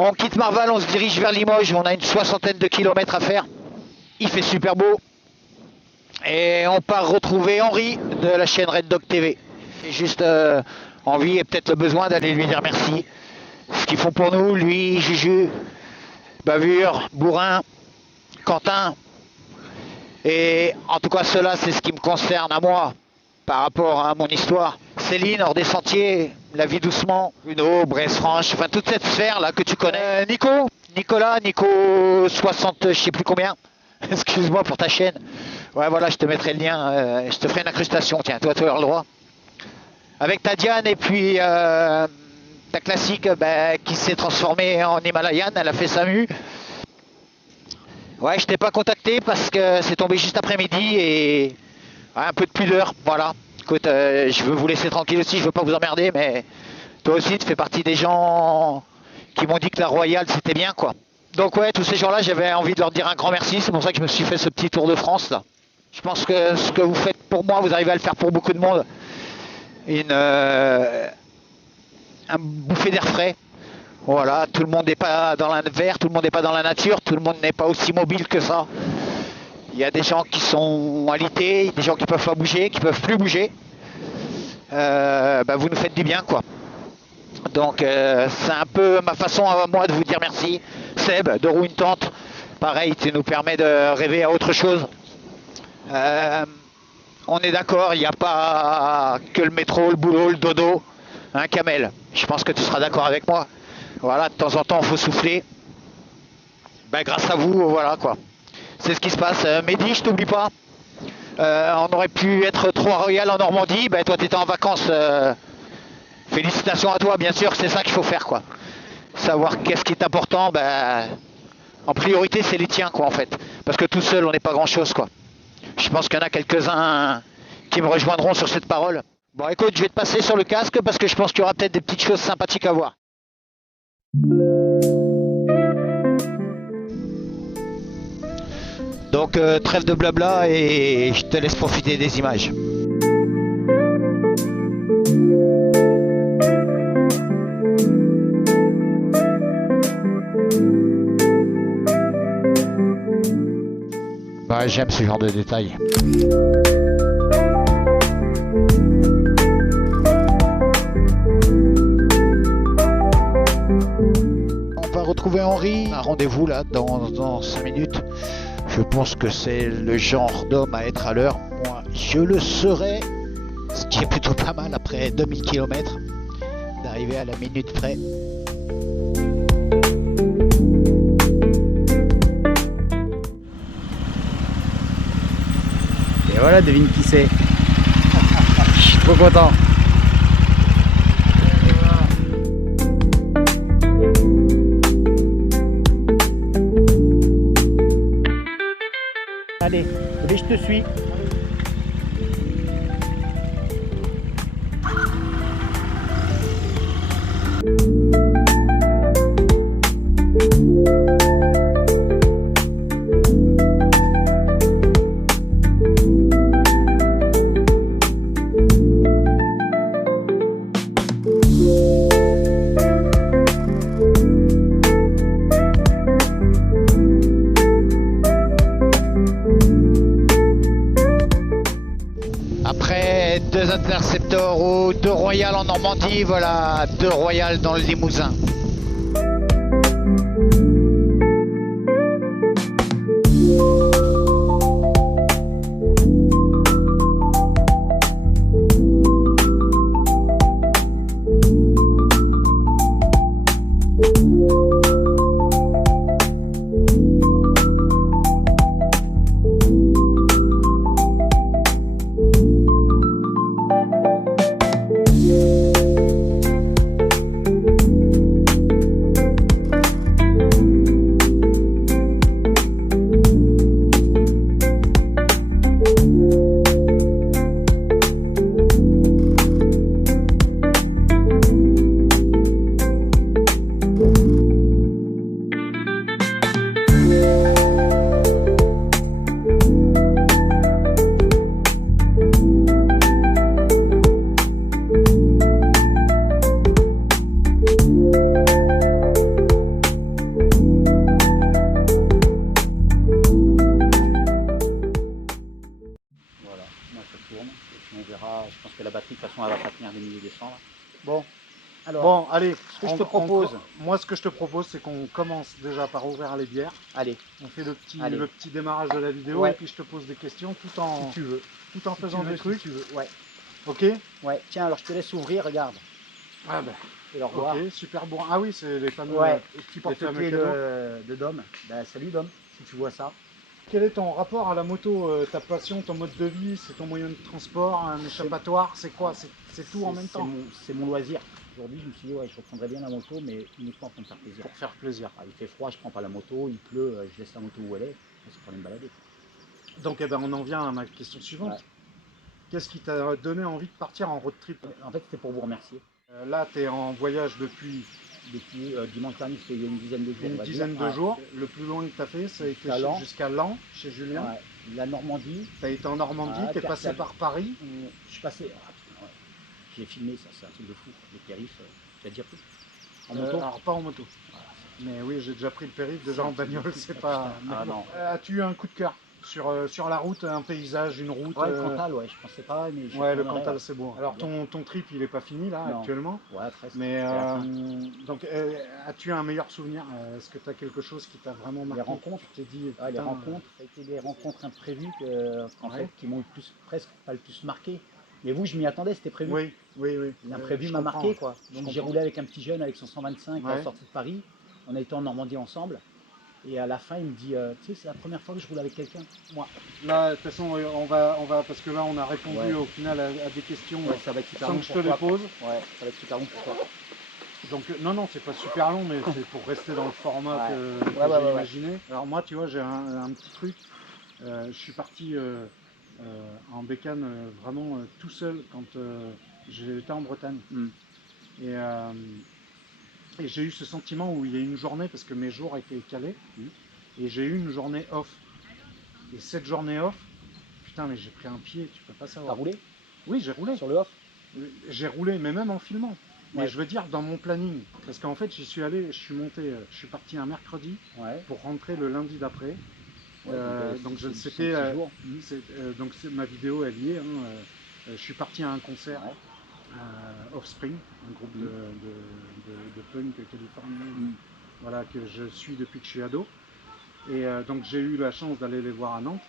On quitte Marval, on se dirige vers Limoges, on a une 60aine de kilomètres à faire. Il fait super beau. Et on part retrouver Henri de la chaîne Red Dog TV. J'ai juste envie et peut-être le besoin d'aller lui dire merci. Ce qu'ils font pour nous, lui, Juju, Bavure, Bourrin, Quentin. Et en tout cas, cela, c'est ce qui me concerne à moi par rapport à mon histoire. Céline, hors des sentiers, La vie doucement, Uno, Bresse-Franche, enfin toute cette sphère là que tu connais. Nico 60, je sais plus combien. Excuse-moi pour ta chaîne. Ouais, voilà, je te mettrai le lien, je te ferai une incrustation, tiens, toi tu as le droit. Avec ta Diane et puis ta classique qui s'est transformée en Himalayan, elle a fait sa mue. Ouais, je t'ai pas contacté parce que c'est tombé juste après-midi et ouais, un peu de pudeur, voilà. Écoute, je veux vous laisser tranquille aussi, je veux pas vous emmerder, mais toi aussi tu fais partie des gens qui m'ont dit que la Royale c'était bien, quoi. Donc ouais, tous ces gens-là, j'avais envie de leur dire un grand merci, c'est pour ça que je me suis fait ce petit tour de France là. Je pense que ce que vous faites pour moi, vous arrivez à le faire pour beaucoup de monde. Un bouffée d'air frais. Voilà, tout le monde n'est pas dans la verre, tout le monde n'est pas dans la nature, tout le monde n'est pas aussi mobile que ça. Il y a des gens qui sont alités, des gens qui peuvent pas bouger, qui peuvent plus bouger. Vous nous faites du bien, quoi. Donc c'est un peu ma façon à moi de vous dire merci. Seb, de Roue une Tente, pareil, tu nous permets de rêver à autre chose. On est d'accord, il n'y a pas que le métro, le boulot, le dodo, hein, Kamel. Je pense que tu seras d'accord avec moi. Voilà, de temps en temps, il faut souffler. Grâce à vous, voilà quoi. C'est ce qui se passe. Mehdi, je t'oublie pas. On aurait pu être 3 Royal en Normandie. Toi, tu étais en vacances. Félicitations à toi, bien sûr, c'est ça qu'il faut faire, quoi. Savoir qu'est-ce qui est important, en priorité, c'est les tiens, quoi, en fait. Parce que tout seul, on n'est pas grand-chose, quoi. Je pense qu'il y en a quelques-uns qui me rejoindront sur cette parole. Bon, écoute, je vais te passer sur le casque parce que je pense qu'il y aura peut-être des petites choses sympathiques à voir. Donc trêve de blabla et je te laisse profiter des images. J'aime ce genre de détails. On va retrouver Henri, un rendez-vous là dans 5 minutes. Je pense que c'est le genre d'homme à être à l'heure. Moi, je le serai, ce qui est plutôt pas mal après 2000 km, d'arriver à la minute près. Et voilà, devine qui c'est. Je suis trop content. Allez, je te suis. Après 2 intercepteurs ou 2 Royal en Normandie, voilà 2 Royal dans le Limousin. propose. Moi, ce que je te propose, c'est qu'on commence déjà par ouvrir les bières. Allez, On fait le Allez. petit démarrage de la vidéo Ouais. et puis je te pose des questions tout en, si tu veux. tout en Si faisant tu veux, des trucs. Si tu veux. Ouais. Ok. Ouais. Tiens, alors je te laisse ouvrir, regarde. Ah ben, Et le revoir. ok, super bon. Ah oui, c'est les fameux, Ouais. Petit les fameux porte-clés cadeaux. de Dom. Bah, salut Dom, si tu vois ça. Quel est ton rapport à la moto, ta passion, ton mode de vie, c'est ton moyen de transport, un échappatoire, c'est quoi? C'est tout en même temps. C'est mon loisir. Aujourd'hui, je me suis dit, ouais, je reprendrais bien la moto, mais uniquement pour me faire plaisir. Pour faire plaisir. Ah, il fait froid, je prends pas la moto, il pleut, je laisse la moto où elle est, c'est pour aller me balader. Donc eh ben, on en vient à ma question suivante. Ouais. Qu'est-ce qui t'a donné envie de partir en road trip? En fait, c'était pour vous remercier. Là, tu es en voyage depuis Depuis dimanche dernier, c'était il y a une dizaine de jours. une dizaine de jours. Le plus loin que tu as fait, ça a été jusqu'à Laon, chez Julien. Ouais. La Normandie. Tu as été en Normandie, tu es passé par Paris. Je suis passé. Ouais. J'ai filmé, ça, c'est un truc de fou. Les périphes, tu as déjà pris en moto? Alors, pas en moto. Voilà, Mais oui, j'ai déjà pris le périph', déjà en bagnole, c'est pas. Ah non. As-tu eu un coup de cœur sur la route, un paysage, une route? Ouais, le Cantal, ouais, je pensais pas, mais ouais, le Cantal, c'est beau. Alors, ton trip, il est pas fini là, non. actuellement. Ouais, presque. Mais donc, as-tu un meilleur souvenir? Est-ce que tu as quelque chose qui t'a vraiment marqué? Les rencontres. Tu t'es dit, les rencontres, ça a été des rencontres imprévues en fait, qui m'ont presque pas le plus marqué. Mais vous, je m'y attendais, c'était prévu. Oui, oui, oui. L'imprévu m'a marqué, quoi. Donc j'ai roulé avec un petit jeune avec son 125 à la sortie de Paris. On a été en Normandie ensemble. Et à la fin, il me dit, tu sais, c'est la première fois que je roule avec quelqu'un. Moi. Là, de toute façon, on va, parce que là, on a répondu au final à des questions ça va être super sans long que je te les pose. Ouais, ça va être super long pour toi. Donc, non, c'est pas super long, mais c'est pour rester dans le format que j'ai imaginé. Alors, moi, tu vois, j'ai un petit truc. Je suis parti en bécane vraiment tout seul quand j'étais en Bretagne. Et j'ai eu ce sentiment où il y a une journée, parce que mes jours étaient calés, et j'ai eu une journée off. Et cette journée off, putain, mais j'ai pris un pied, tu peux pas savoir. T'as roulé? Oui, j'ai roulé. Sur le off? J'ai roulé, mais même en filmant. Mais je veux dire, dans mon planning. Parce qu'en fait, j'y suis allé, je suis monté, je suis parti un mercredi pour rentrer le lundi d'après. Donc c'était donc ma vidéo elle y est. Je suis parti à un concert Offspring, un groupe de punk californien, voilà, que je suis depuis que je suis ado. Et donc j'ai eu la chance d'aller les voir à Nantes.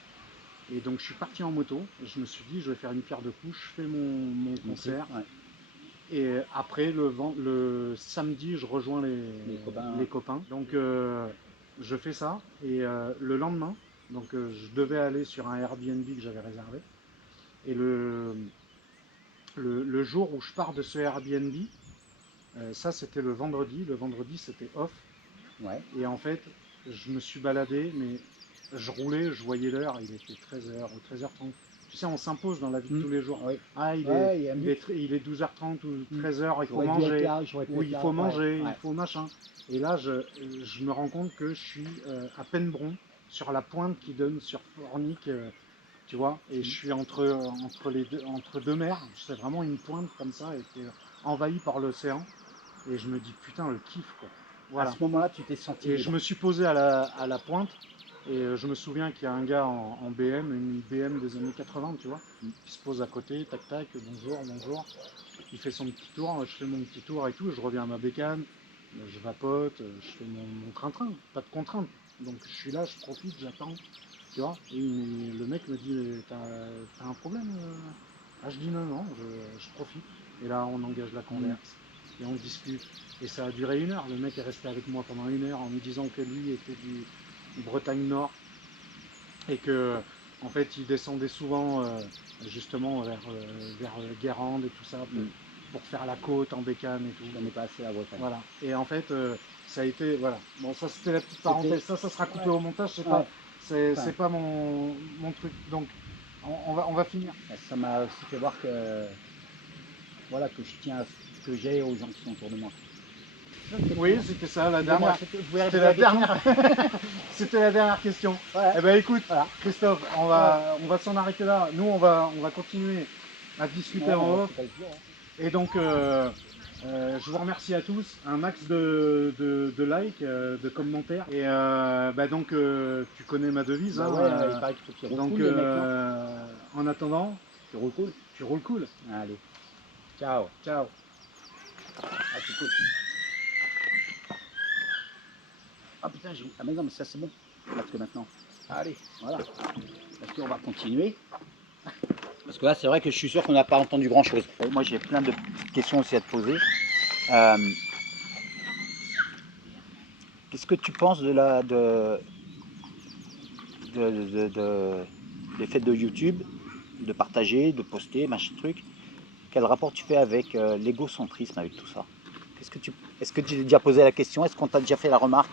Et donc je suis parti en moto. Je me suis dit je vais faire une pierre deux coups. Je fais mon concert. Et après le samedi je rejoins les copains. Donc je fais ça. Et le lendemain, donc je devais aller sur un Airbnb que j'avais réservé. Et le jour où je pars de ce Airbnb, ça c'était le vendredi c'était off. Et en fait, je me suis baladé, mais je roulais, je voyais l'heure, il était 13h ou 13h30. Tu sais, on s'impose dans la vie de tous les jours. Ah, il est 12h30 ou 13h, il faut manger, ou il faut manger, il faut machin. Et là, je me rends compte que je suis à Penbron, sur la pointe qui donne sur Fornic, tu vois, et je suis entre deux mers, c'est vraiment une pointe comme ça, et t'es envahi par l'océan, et je me dis putain le kiff quoi. Voilà. À ce moment-là, tu t'es senti. Et je me suis posé à la pointe, et je me souviens qu'il y a un gars en BM, une BM des années 80, tu vois, qui se pose à côté, tac tac, bonjour, bonjour. Il fait son petit tour, je fais mon petit tour et tout, je reviens à ma bécane, je vapote, je fais mon train-train, pas de contrainte. Donc je suis là, je profite, j'attends. Tu vois, et le mec me dit t'as un problème? Ah, je dis non, je profite. Et là on engage la converse et on discute. Et ça a duré 1 heure. Le mec est resté avec moi pendant 1 heure en me disant que lui était du Bretagne Nord et que en fait il descendait souvent justement vers Guérande et tout ça pour faire la côte en bécane et tout. Je connais pas assez la Bretagne. Voilà. Et en fait ça a été voilà. Bon, ça c'était la petite parenthèse. Ça sera coupé au montage. C'est pas mon truc. Donc on va finir. Ça m'a aussi fait voir que voilà, que je tiens à ce que j'ai aux gens qui sont autour de moi. Oui, c'était ça, la dernière. C'était la dernière question. Eh ben écoute, Christophe, on va s'en arrêter là. Nous, on va continuer à discuter en off. Et donc, je vous remercie à tous. Un max de likes, de commentaires. Et donc, tu connais ma devise. Il paraît qu'il faut qu'il roule cool, les mecs, en attendant, tu roules cool. Tu roules cool. Allez, ciao. Ciao. À tout de suite. putain, ah mais non, mais ça c'est bon. Parce que maintenant, allez, voilà. Parce qu'on va continuer. Parce que là, c'est vrai que je suis sûr qu'on n'a pas entendu grand-chose. Moi, j'ai plein de petites questions aussi à te poser. Qu'est-ce que tu penses de l'effet de YouTube, de partager, de poster, machin truc? Quel rapport tu fais avec l'égocentrisme, avec tout ça? Est-ce que tu t'es déjà posé la question? Est-ce qu'on t'a déjà fait la remarque?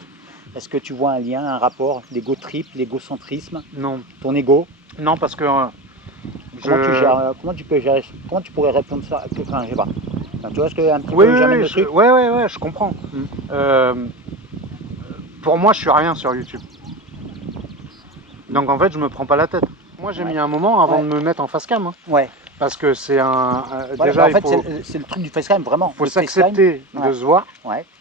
Est-ce que tu vois un lien, un rapport, l'ego trip, l'égocentrisme? Non. Ton ego? Non, parce que comment tu pourrais répondre ça? Enfin, je sais pas. Enfin, tu vois ce que un petit oui, peu j'amène le truc? ouais, je comprends. Pour moi, je suis rien sur YouTube. Donc en fait, je me prends pas la tête. Moi, j'ai mis un moment avant de me mettre en face cam. Hein. Ouais. Parce que c'est un. Voilà, déjà, en fait, c'est le truc du facecam, vraiment. Il faut s'accepter de se voir,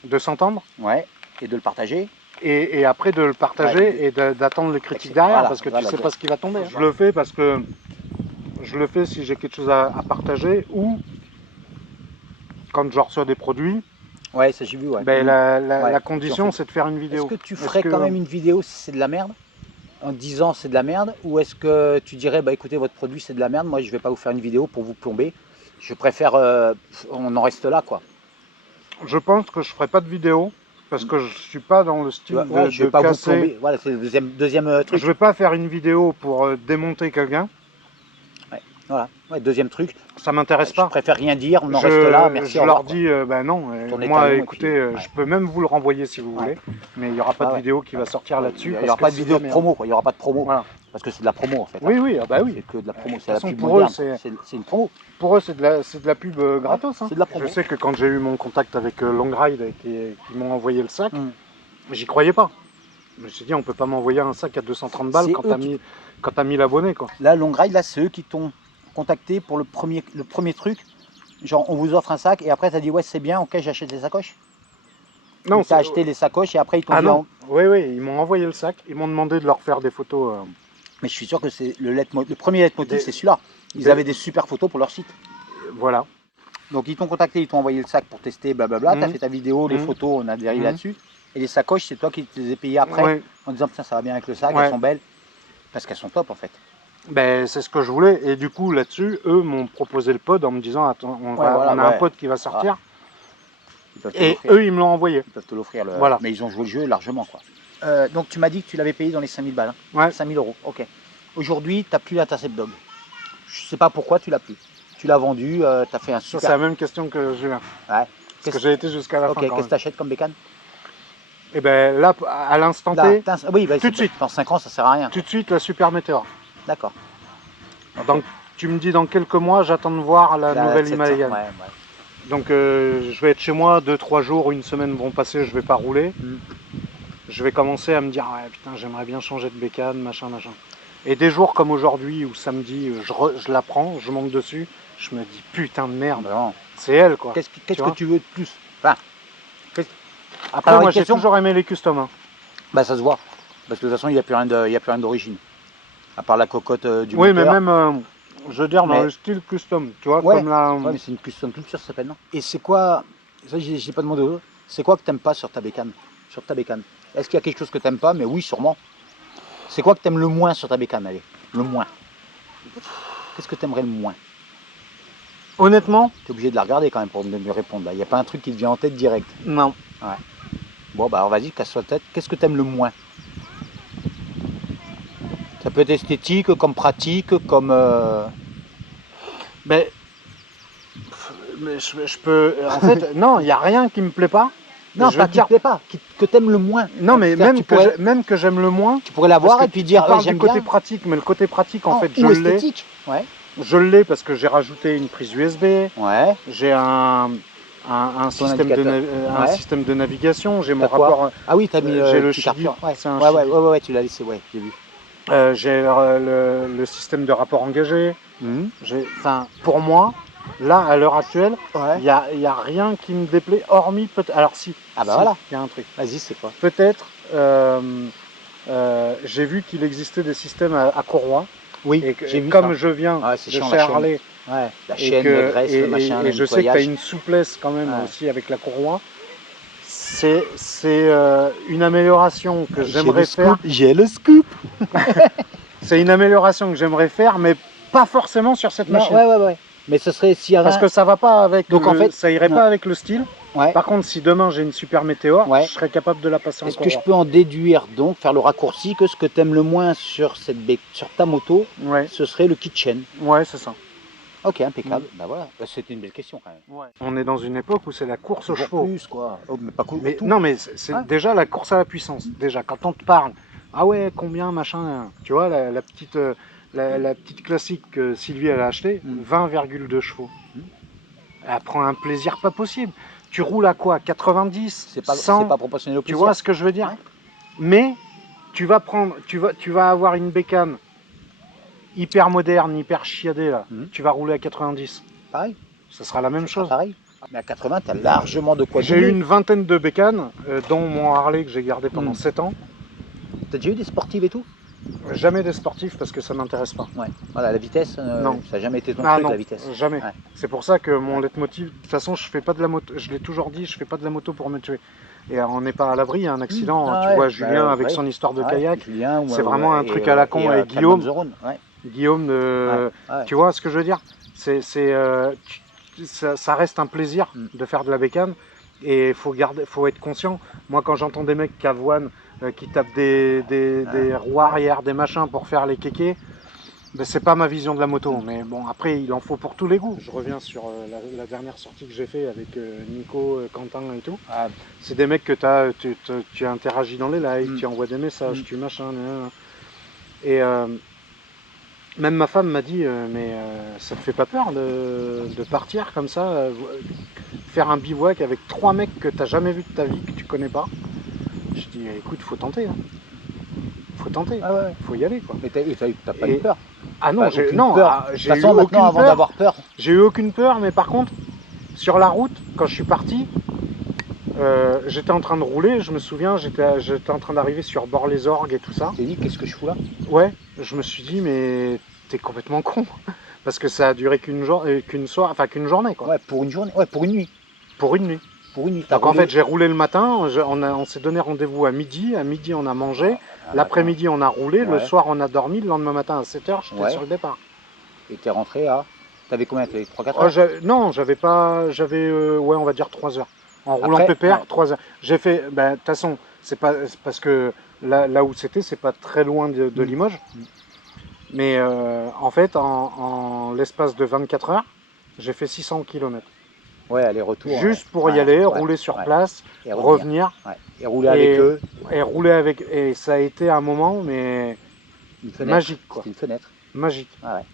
de s'entendre. Ouais. Et de le partager. Et après de le partager et d'attendre les critiques derrière, parce que tu sais pas ce qui va tomber. Je le fais parce que je le fais si j'ai quelque chose à partager ou quand je reçois des produits. Ouais, ça j'ai vu, Ben, la condition, c'est de faire une vidéo. Est-ce que tu ferais quand même une vidéo si c'est de la merde? En disant c'est de la merde? Ou est-ce que tu dirais, bah écoutez, votre produit c'est de la merde, moi je vais pas vous faire une vidéo pour vous plomber. Je préfère, on en reste là, quoi. Je pense que je ferai pas de vidéo. Parce que je suis pas dans le style je vais pas vous plomber. Voilà, c'est le deuxième truc. Je vais pas faire une vidéo pour démonter quelqu'un. Voilà, deuxième truc. Ça m'intéresse pas. Je préfère rien dire, on en reste là, merci. Je leur dis, ben non, moi écoutez, je peux même vous le renvoyer si vous voulez, mais il n'y aura pas de vidéo qui va sortir là-dessus. Il n'y aura pas de vidéo de promo, quoi. Il n'y aura pas de promo. Voilà. Parce que c'est de la promo en fait. Oui, bah oui. C'est que de la promo, c'est la pub pour eux, c'est une promo. Pour eux, c'est de la pub gratos. Hein. C'est de la promo. Je sais que quand j'ai eu mon contact avec Long Ride et qui m'ont envoyé le sac, j'y croyais pas. Je me suis dit, on peut pas m'envoyer un sac à 230 balles quand t'as 1000 abonnés, quoi. Là, Long Ride, là, c'est eux qui t'ont contacté pour le premier truc. Genre, on vous offre un sac et après, tu as dit, ouais, c'est bien, ok, j'achète les sacoches. Non, tu as acheté les sacoches et après, ils t'ont dit. Non. Oui, ils m'ont envoyé le sac. Ils m'ont demandé de leur faire des photos. Mais je suis sûr que c'est le premier leitmotiv, c'est celui-là. Ils avaient des super photos pour leur site. Voilà. Donc, ils t'ont contacté, ils t'ont envoyé le sac pour tester, blablabla. Tu as fait ta vidéo, les photos, on a dérivé là-dessus. Et les sacoches, c'est toi qui te les as payées après en disant, putain, ça va bien avec le sac, elles sont belles. Parce qu'elles sont top en fait. Ben, c'est ce que je voulais. Et du coup, là-dessus, eux m'ont proposé le pod en me disant, attends, on a un pod qui va sortir. Et eux, ils me l'ont envoyé. Ils peuvent te l'offrir. Voilà. Mais ils ont joué le jeu largement, quoi. Donc, tu m'as dit que tu l'avais payé dans les 5000 balles. Hein. Ouais. 5000 €. Ok. Aujourd'hui, tu n'as plus l'Intercept Dog. Je ne sais pas pourquoi tu l'as plus. Tu l'as vendu, tu as fait un super. C'est la même question que je viens. Ouais. Parce que j'ai été jusqu'à la fin. Ok, qu'est-ce que tu achètes comme bécane? Et ben là, à l'instant T, oui, bah, tout de suite. Dans 5 ans, ça sert à rien. Tout de suite, la Super Météore. D'accord. Donc, tu me dis dans quelques mois, j'attends de voir la nouvelle Himalayan. Ouais. Donc, je vais être chez moi, 2-3 jours, une semaine vont passer, je vais pas rouler. Je vais commencer à me dire, ouais, putain, j'aimerais bien changer de bécane, machin. Et des jours comme aujourd'hui, ou samedi, je la prends, je monte dessus, je me dis, putain de merde, c'est elle, quoi. Qu'est-ce que tu veux de plus? Enfin, après, moi, j'ai toujours aimé les customs. Hein. Bah, ça se voit. Parce que de toute façon, il n'y a plus rien d'origine. À part la cocotte du moteur. Oui, mais même, je veux dire, dans le style custom, tu vois, comme la... Ouais, mais c'est une custom culture, ça s'appelle, non? Et c'est quoi, ça, je n'ai pas demandé aux autres, c'est quoi que tu n'aimes pas sur ta bécane? Est-ce qu'il y a quelque chose que tu n'aimes pas? Mais oui, sûrement. C'est quoi que tu aimes le moins sur ta bécane? Allez, le moins. Qu'est-ce que tu aimerais le moins? Honnêtement, tu es obligé de la regarder quand même pour me répondre. Il n'y a pas un truc qui te vient en tête direct. Non. Ouais. Bon, bah alors vas-y, casse-toi la tête. Qu'est-ce que tu aimes le moins? Ça peut être esthétique, comme pratique, comme... Mais je peux... En fait, non, il n'y a rien qui me plaît pas. Non, pas qui ne te plaît pas, que tu aimes le moins. Non, mais même que j'aime le moins... Tu pourrais l'avoir et puis dire, j'aime bien. Du côté pratique, mais le côté pratique, en fait, je l'ai. Ouais. Je l'ai parce que j'ai rajouté une prise USB. Ouais. J'ai un système de navigation. J'ai mon rapport. Ah oui, tu as mis le Shidi. Ouais, tu l'as laissé, ouais, j'ai vu. J'ai le système de rapport engagé. Enfin, pour moi, là, à l'heure actuelle, il n'y a rien qui me déplaît, hormis peut-être. Alors si. Ah bah voilà. Il y a un truc. Vas-y, c'est quoi? Peut-être. J'ai vu qu'il existait des systèmes à courroie. Oui, j'ai vu comme ça. Je viens de chez Harley, la chaîne, le graisse, le machin, et je sais que tu as une souplesse quand même aussi avec la courroie. c'est une amélioration que j'aimerais faire. J'ai le scoop. C'est une amélioration que j'aimerais faire, mais pas forcément sur cette machine. Ouais. Mais ce serait s'il y avait Parce que ça va pas avec. Donc, en fait, ça irait pas avec le style. Ouais. Par contre, si demain j'ai une super météore, Ouais. je serais capable de la passer Est-ce encore. que je peux en déduire donc, faire le raccourci, que ce que tu aimes le moins sur ta moto, Ouais, ce serait le kitchen? ouais, c'est ça. Ok, impeccable. Bah voilà, c'était une belle question quand même. Ouais. On est dans une époque où c'est la course aux chevaux. Plus quoi. Oh, mais pas cool. Mais, tout. non, mais c'est déjà la course à la puissance. Déjà, quand on te parle, ah ouais, combien, machin, tu vois, la petite classique que Sylvie elle a achetée, 20,2 chevaux. Elle prend un plaisir pas possible. Tu roules à quoi? 90, C'est pas 100, pas proportionnel au tu plaisir. vois ce que je veux dire? Mais tu vas avoir une bécane hyper moderne, hyper chiadée là. Tu vas rouler à 90. Pareil. Ça sera la même chose. Pareil. Mais à 80, tu as largement de quoi J'ai eu une vingtaine de bécanes, dont mon Harley que j'ai gardé pendant 7 ans. T'as déjà eu des sportives et tout? Jamais des sportifs parce que ça m'intéresse pas. Ouais. Voilà, la vitesse, non. Ça n'a jamais été ton Ah truc, non, la vitesse. Jamais. Ouais. C'est pour ça que mon leitmotiv, de toute façon, je fais pas de la moto. Je l'ai toujours dit, je fais pas de la moto pour me tuer. Et on n'est pas à l'abri, il y a un accident. Tu vois Julien avec son histoire de kayak. C'est vraiment un truc à la con avec Guillaume. Guillaume, tu vois ce que je veux dire? Ça reste un plaisir de faire de la bécane. Et il faut être conscient. Moi, quand j'entends des mecs qui avoinent, qui tapent des roues arrière, des machins pour faire les kékés, ben, c'est pas ma vision de la moto. Mais bon, après, il en faut pour tous les goûts. Je reviens sur la dernière sortie que j'ai fait avec Nico, Quentin et tout. C'est des mecs que tu interagis dans les lives, tu envoies des messages, tu machin. Et même ma femme m'a dit, mais ça te fait pas peur de partir comme ça, faire un bivouac avec 3 mecs que tu n'as jamais vu de ta vie, que tu connais pas? Je dis, écoute, faut tenter. Hein. Faut tenter, faut y aller. Quoi. Mais t'as pas eu peur? Ah non, j'ai eu aucune peur. D'avoir peur. J'ai eu aucune peur, mais par contre, sur la route, quand je suis parti, j'étais en train de rouler, je me souviens, j'étais en train d'arriver sur Bord-les-Orgues et tout ça. Tu t'es dit, qu'est-ce que je fous là? Ouais, je me suis dit, mais t'es complètement con. Parce que ça a duré qu'une journée. Quoi. Ouais, pour une journée, ouais, pour une nuit. Pour une nuit. Donc en fait, j'ai roulé le matin, on s'est donné rendez-vous à midi on a mangé, l'après-midi on a roulé, le soir on a dormi, le lendemain matin à 7h, j'étais sur le départ. Et t'es rentré à... T'avais combien? T'avais 3-4 heures? Non, j'avais on va dire 3 heures. En roulant pépère, 3 heures. J'ai fait, de toute façon, c'est parce que là où c'était, c'est pas très loin de Limoges. Mais en fait, en l'espace de 24 heures, j'ai fait 600 km. Ouais, aller-retour. Juste pour y aller, rouler sur place, et revenir. Et rouler avec eux. Et ça a été un moment, mais magique. C'était une fenêtre. Magique. Ah ouais.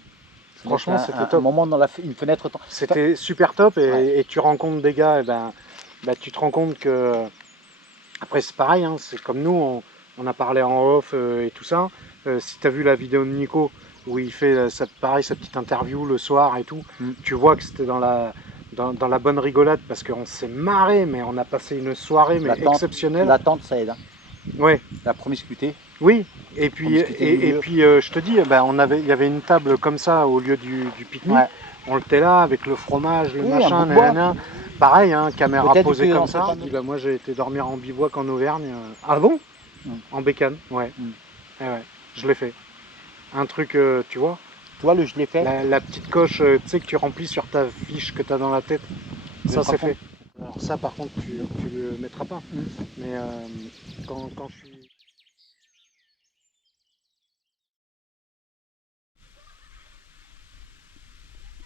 Franchement, c'était top. Un moment dans une fenêtre. C'était super top et tu rencontres des gars, et tu te rends compte que... Après, c'est pareil, hein, c'est comme nous, on a parlé en off et tout ça. Si tu as vu la vidéo de Nico, où il fait sa petite interview le soir et tout, tu vois que c'était dans la bonne rigolade parce qu'on s'est marré, mais on a passé une soirée exceptionnelle. L'attente, ça aide. Hein. Ouais. La promiscuité. Oui, et puis je te dis, il y avait une table comme ça au lieu du pique-nique. Ouais. On était là avec le fromage, le machin, pareil, hein, caméra posée comme ça. Moi j'ai été dormir en bivouac en Auvergne. Ah bon? En bécane, ouais. Ouais. Je l'ai fait. Un truc, tu vois. Toi, je l'ai fait. La petite coche, tu sais, que tu remplis sur ta fiche que tu as dans la tête. Ça, c'est fait. Alors ça, par contre, tu le mettras pas. Mais quand je suis...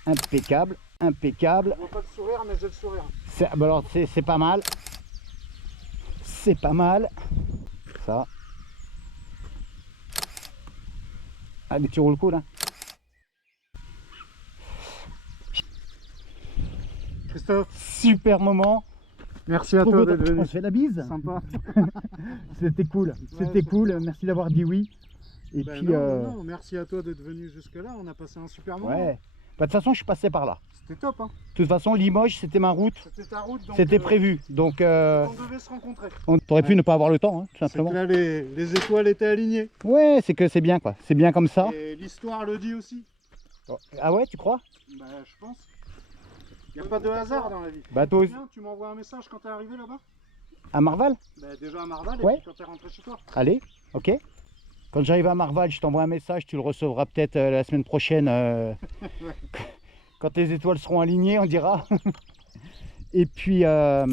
Impeccable, impeccable. Je vois pas le sourire, mais j'ai le sourire. Alors, c'est pas mal. C'est pas mal. Ça. Allez, tu roules cool, hein. Christophe. Super moment. Merci à toi d'être venu. On se fait la bise. Sympa. C'était cool. C'était cool. Merci d'avoir dit oui. Et puis. Non, merci à toi d'être venu jusque-là. On a passé un super moment. Ouais. De toute façon, je suis passé par là. C'était top, hein. De toute façon, Limoges, c'était ma route. C'était ta route. C'était prévu. Donc. On devait se rencontrer. On aurait pu ne pas avoir le temps, hein, tout simplement. C'est que là, les étoiles étaient alignées. Ouais, c'est que c'est bien, quoi. C'est bien comme ça. Et l'histoire le dit aussi. Ah ouais, tu crois? Je pense. Il n'y a pas de hasard dans la vie. Toi aussi. Tu m'envoies un message quand t'es arrivé là-bas? À Marval? Déjà à Marval, ouais. Et puis quand t'es rentré chez toi. Allez, ok. Quand j'arrive à Marval, je t'envoie un message, tu le recevras peut-être la semaine prochaine. Quand les étoiles seront alignées, on dira. Et puis... Et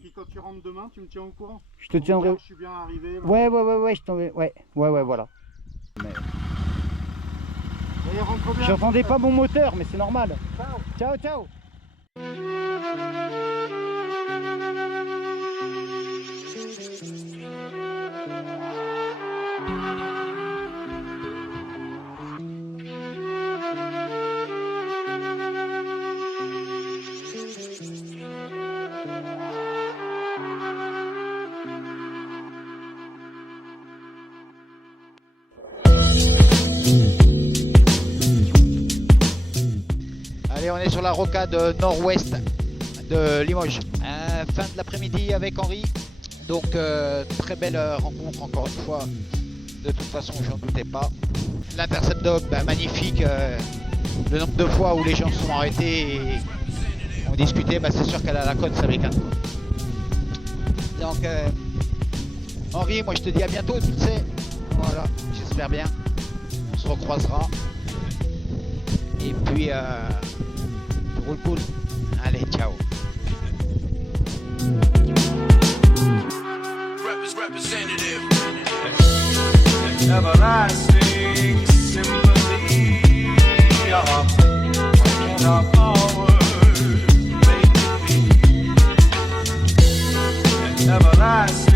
puis quand tu rentres demain, tu me tiens au courant. Je te tiendrai... Je suis bien arrivé. Là. Ouais, je t'envoie... Ouais, voilà. Mais... J'entendais pas mon moteur, mais c'est normal. Ciao, ciao. Allez, on est sur la rocade nord-ouest de Limoges. Fin de l'après-midi avec Henri. Donc très belle rencontre encore une fois. De toute façon, je n'en doutais pas. L'Intercept Dog, magnifique. Le nombre de fois où les gens se sont arrêtés et ont discuté, c'est sûr qu'elle a la cote, sa bécane. Donc Henri, moi je te dis à bientôt, tu le sais. Voilà, j'espère bien. On se recroisera. Et puis roule poule. Allez, ciao. Representative. Everlasting sympathy in our powers make it be. Everlasting